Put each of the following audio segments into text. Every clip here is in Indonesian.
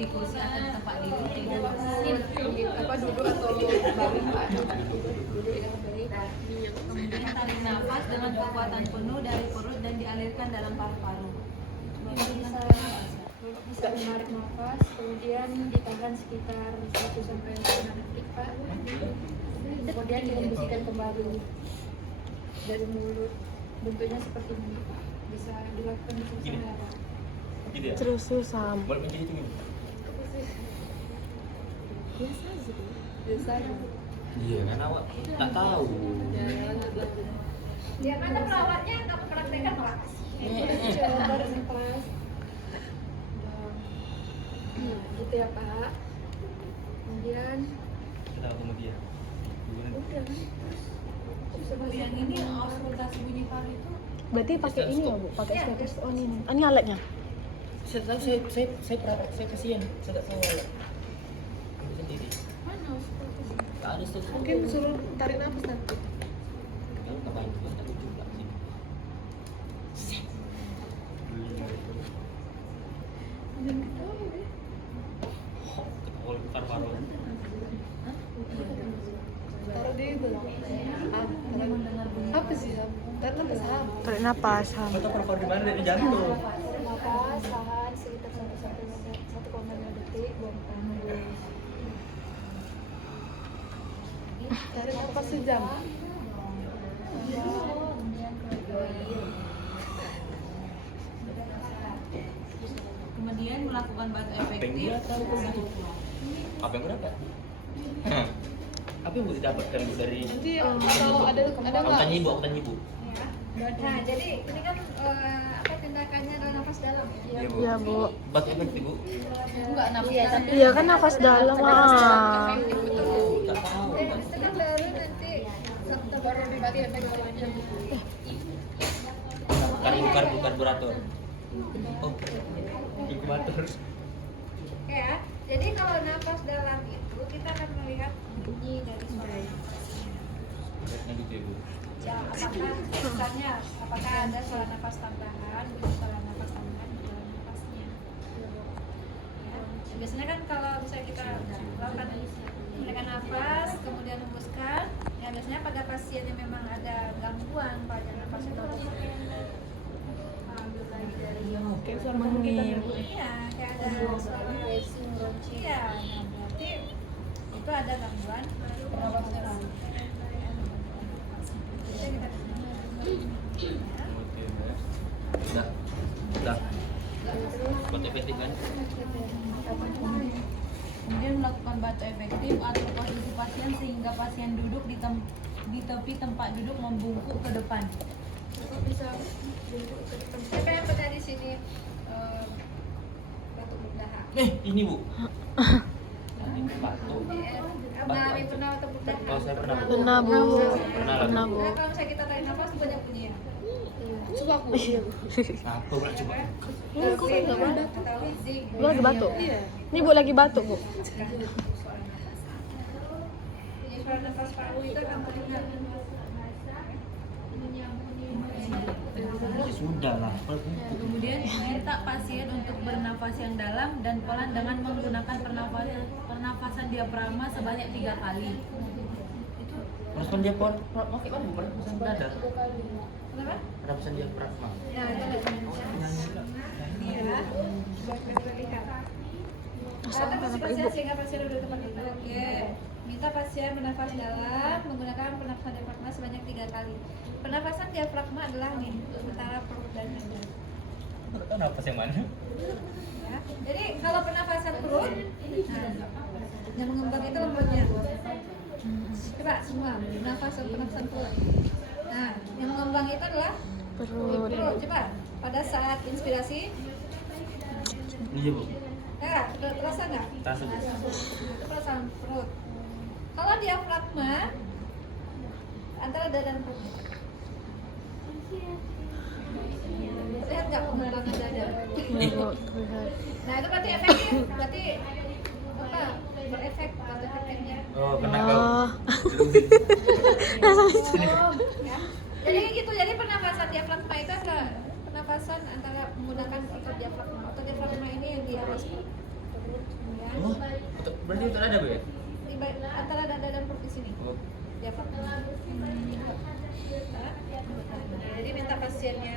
di kursi atau di tempat tidur. Duduk atau baring Pak? Kemudian tarik nafas dengan kekuatan penuh dari perut dan dialirkan dalam paru-paru. Bisa menarik nafas, kemudian ditahan sekitar 1 sampai 5 detik Pak. Kemudian dihembuskan kembali dari mulut. Bentuknya seperti ini. Bisa dilakukan di sini Pak. Gitu ya? Terus Sam. Boleh menjadi itu gini? Biasa aja. Biasa aja. Iya kan awak tak tahu. Ya mana perawatnya kamu praktekkan makasih. Coba tarik nafas. Gitu ya Pak. Kemudian Kenapa kemudian? udah. Yang ini auskultasi bunyi paru itu Berarti pakai ini ya, Bu? Pakai stetoskop ini. Ini alatnya. Saya tahu, saya kasihan, saya tak tahu alat. Ambil sendiri. Mana? Tak ada stok. Mungkin suruh tarik nafas nanti. Kalau ngapain juga tak juga sini. Jangan ketawa ya. Kalau paru-paru. Taruh di itu. Apa sih Ham? Tarik nafas Ham. Tarik napas, Sam. Kau tahu paru-paru di mana? Di jantung. Tarik nafas, tahan sekitar 1 sampai 1,5 detik, buang panas. Tarik nafas sejam. kemudian melakukan batu efektif. Dia tahu begitu. Apa yang kau dapat? Apa yang boleh dapatkan Bu dari? Nanti kalau ada Aku nggak? tanya ibu, aku tanya ibu. Nah, jadi ini kan apa tindakannya adalah nafas dalam ya. Iya, Bu. Batu efektif Bu. Enggak nafas dalam. Iya kan nafas dalam, ah. Tak tahu. Itu kan baru nanti baru dibagi efektifnya. Karburator. Oh, inkubator. Oke ya. Jadi kalau nafas dalam itu kita akan melihat bunyi dari suara. Nah gitu ya Bu. Ya, apakah misalnya apakah ada suara nafas tambahan, bunyi suara nafas tambahan di dalam nafasnya. Ya. Biasanya kan kalau misalnya kita melakukan menaikkan nafas, kemudian hembuskan, ya biasanya pada pasien yang memang ada gangguan pada nafas itu ambil lagi dari Kayak suara kita Bu. iya, kayak ada suara racing, iya, nah berarti itu ada gangguan pernapasan. Udah. Batu efektif kan? Kemudian melakukan batu efektif atau posisi pasien sehingga pasien duduk di tepi tempat duduk membungkuk ke depan. Bisa tapi yang pada di sini batuk berdarah. Ini Bu. Ini batu. Mengalami pernah batuk berdarah. Kalau saya pernah Bu. Pernah, Bu. Pernah lah. Pernah, Bu. Nah, kalau misalnya kita tarik nafas banyak bunyi ya. Coba aku. Apa pula coba? Ini kok enggak ada. Atau zig. Lu lagi batuk? Iya. Ini Bu lagi batuk, Bu. Bunyi suara nafas paru itu akan terlihat. Sudah lah. Kemudian minta pasien untuk bernafas yang dalam dan pelan dengan menggunakan pernafasan diafragma sebanyak 3 kali. Pernafasan dia por, oke kan Bu, pernafasan dada. Kenapa? Pernafasan dia pragma. Ya, itu ada. Iya. Coba lihat. Kata pasien sehingga pasien duduk tempat itu. Oke. Minta pasien bernafas dalam menggunakan pernafasan diafragma sebanyak 3 kali. Pernafasan diafragma adalah nih antara perut dan dada. Tahu nafas yang mana? Ya. Jadi kalau pernafasan perut, nah, yang mengembang itu lembutnya. Coba semua pernafasan perut. Nah, yang mengembang itu adalah Perut. perut. Coba pada saat inspirasi, Iya Bu. ya terasa nggak? Terasa, Bu. Itu perasaan perut. Kalau diafragma antara dada dan perut. Lihat nggak pengembangan dada? Iya, Bu. Terlihat. Nah itu berarti efektif, berarti apa? Berefek atau efeknya? Oh, kena kau. Oh. Ya. Jadi gitu, jadi pernapasan diafragma itu adalah pernapasan antara menggunakan otot diafragma. Otot diafragma ini yang di atas perut. Oh, berarti betul ada, Bu ya? Di antara dada dan perut di sini. Oh. Diafragma. Jadi minta pasiennya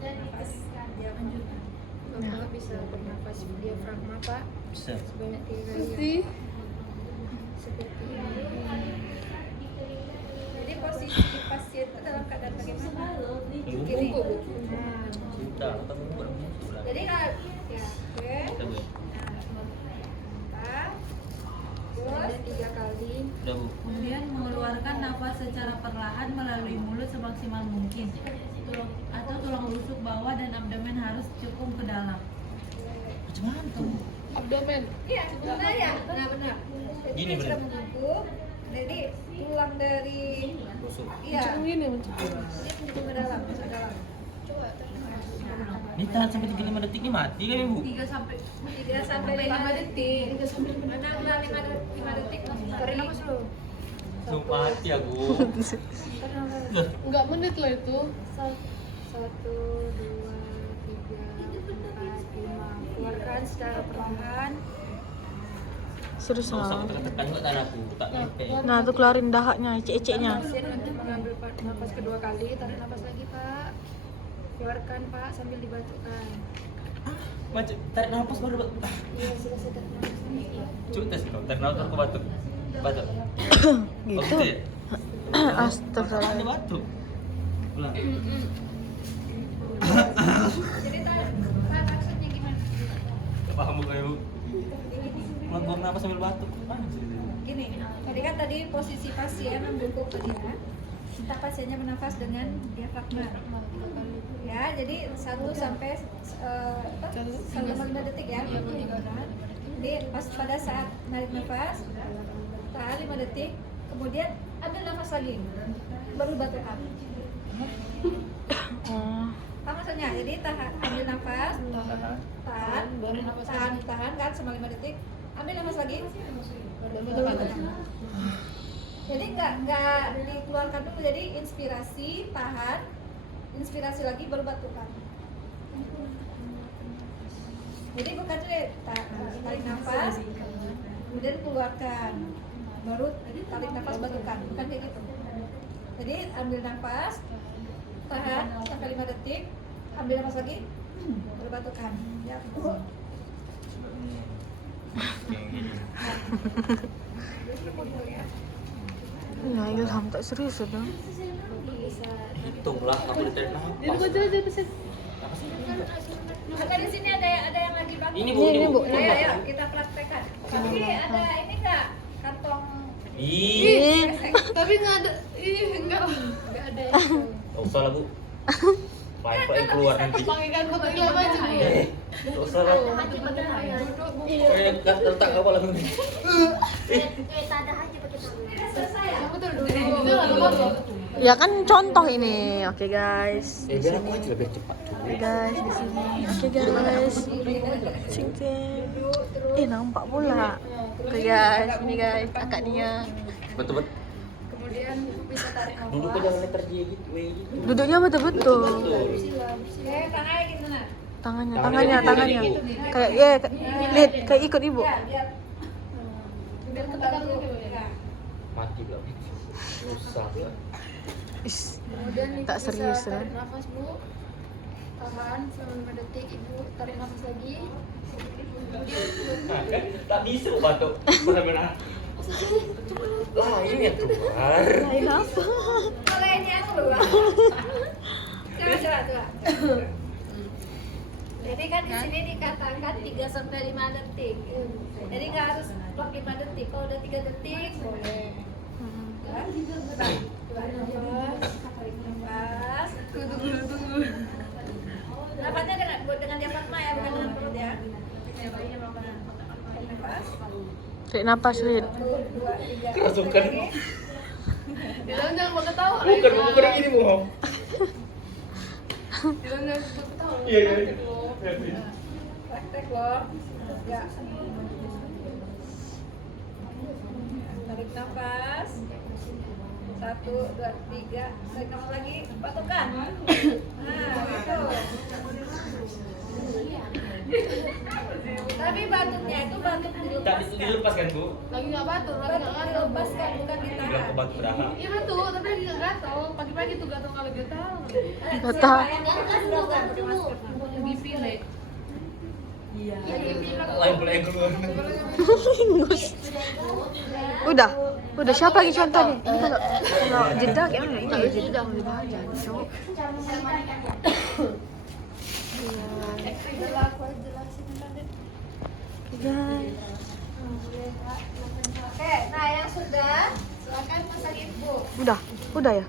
nafas diafragma. Bapak bisa bernafas diafragma Pak Bisa. sebanyak 3 kali. Seperti ini. Jadi posisi pasien itu dalam keadaan bagaimana? Kiri. Nah, Cinta atau bubur sebelah. jadi ya, oke. Udah, Bu ya? Nah, Sebanyak 3 kali. Udah, Bu. Kemudian mengeluarkan nafas secara perlahan melalui mulut semaksimal mungkin. Atau tulang rusuk bawah dan abdomen harus cukup ke dalam. Macam mana tuh? Abdomen. iya, benar ya, benar. Jadi Gini, sudah benar. membungkuk. Jadi tulang dari Rusuk. iya, Macam gini macam. ini membungkuk ke dalam, ke dalam. Ini tahan sampai 35 detik ini mati kan, Ibu? 3 sampai 3 sampai 5 detik. 3 sampai 5 detik. Tarik nafas dulu. Sumpah mati aku. Loh, Enggak menit lah itu. 1, 2, 3, 4, 5. Keluarkan secara perlahan. Serius nggak usah lah. tekan-tekan juga tahan aku, tak nyampe. Nah, tuh keluarin dahaknya, ecek-eceknya. Pasien untuk mengambil nafas kedua kali, tarik nafas lagi Pak. Keluarkan Pak sambil dibatukkan. Macam tarik nafas baru Iya, selesai tarik nafas. Coba tes kau, tarik nafas baru batuk. Batuk. Oh, Gitu. gitu ya? Ada Astagfirullah. batuk. Ulang. Jadi maksudnya gimana? Gak paham bukan, Ibu? Buang nafas sambil batuk. Mana sih? Gini, tadi kan posisi pasien membungkuk tadi ya. Minta pasiennya bernafas dengan diafragma. Ya, jadi 1 sampai 5 detik ya. Jadi pas pada saat narik nafas, tahan 5 detik, kemudian ambil nafas lagi, baru batukkan. Oh. Apa maksudnya? Jadi tahan, ambil nafas, tahan kan selama 5 detik, ambil nafas lagi, baru batukkan. Jadi nggak dikeluarkan dulu, jadi inspirasi, tahan, inspirasi lagi baru batukkan. Jadi bukan tarik nafas, kemudian keluarkan, baru tarik nafas batukkan, bukan kayak gitu. Jadi ambil nafas, tahan sampai 5 detik, ambil nafas lagi, baru batukkan. Ya. Ya, Ilham tak serius dah. Hitunglah aku ditarik Dia nafas. baca aja pesan. Maka di sini ada yang lagi bangun. Ini Bu, Ini, ini Bu. Bu. Ayo kita praktekkan. Tapi ada ini nggak kantong Ih, Tapi nggak ada. Enggak. Enggak ada itu. nggak usah lah, Bu. Lain keluar nanti. Pakai kantong Ilham aja, Bu. Nggak usah lah. Kayak nggak letak apa lagi. Kamu tuh dulu. Itu nggak apa-apa. Ya kan contoh ini. Oke, guys. Di Biar aku sini. aja lebih cepat. Oke, guys, di sini. Oke, guys. Sing sing. Nampak pula. Oke, guys. Ini guys, kakak dia. Betul. Kemudian bisa tarik nafas. Duduk aja jangan letter J gitu, gitu. Duduknya betul-betul. tangannya gimana? Tangannya. Kayak lihat kayak ikut ibu. Ya, biar ketekan dulu. Ya. Mati belum. Susah ya. Is, Kemudian Ibu tak serius bisa lah. tarik nafas Bu. Tahan selama 5 detik Ibu tarik nafas lagi. Nah, kan tak bisa batuk. Benar-benar. Lah ini yang keluar. lain apa? Kalau ini yang keluar. Coba. Jadi kan di sini dikatakan 3 sampai 5 detik. Jadi nggak harus blok 5 detik. Kalau udah 3 detik boleh. Ya. Nafas. Tunggu. Nafasnya dengan diafragma ya, bukan dengan perut ya. Nafas. Tarik napas, Lid. 1, 2, 3. Kerasukan. Ilham jangan mau ketawa. Bukan ini mau. Ilham jangan ketawa. Iya. Praktek loh. Ya. Tarik nafas. 1, 2, 3. Pegang lagi, batukan. Nah, gitu. Tapi batuknya itu batuk Tak dilepaskan. dilepaskan Bu. Lagi nggak batuk, lagi Batuk nggak gatal. dilepaskan, bukan Bilang ke ditahan. batu beraha. Iya betul, tapi lagi nggak gatal. Pagi-pagi tuh gatal kalau gatal. Gatal. Lagi pile. Iya. Lain pula yang keluar. Ingus. Udah siapa lagi contoh nih? Ini kalau jeda kayak mana? Ini ya jeda mau dibaca, cok. Guys, Oke, nah yang sudah silakan pasang ibu. udah ya.